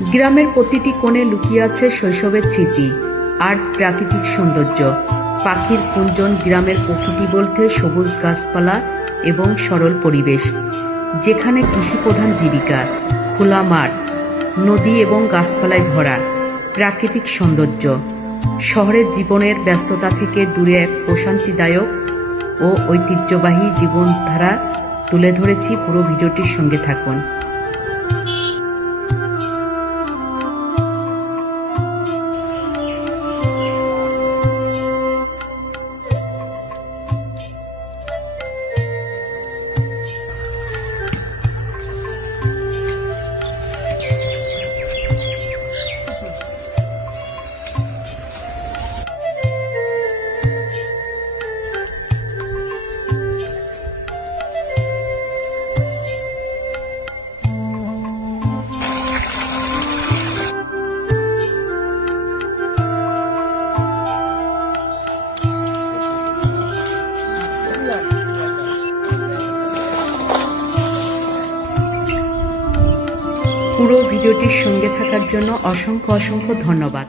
গ্রামের প্রতিটি কোণে লুকিয়ে আছে শৈশবের স্মৃতি আর প্রাকৃতিক সৌন্দর্য। পাখির কুঞ্জন, গ্রামের প্রকৃতি বলতে সবুজ গাছপালা এবং সরল পরিবেশ, যেখানে কৃষি প্রধান জীবিকা, খোলা মাঠ, নদী এবং গাছপালায় ভরা প্রাকৃতিক সৌন্দর্য। শহরের জীবনের ব্যস্ততা থেকে দূরে এক প্রশান্তিদায়ক ও ঐতিহ্যবাহী জীবনধারা তুলে ধরেছি। পুরো ভিডিওটির সঙ্গে থাকুন। পুরো ভিডিওটির সঙ্গে থাকার জন্য অসংখ্য ধন্যবাদ।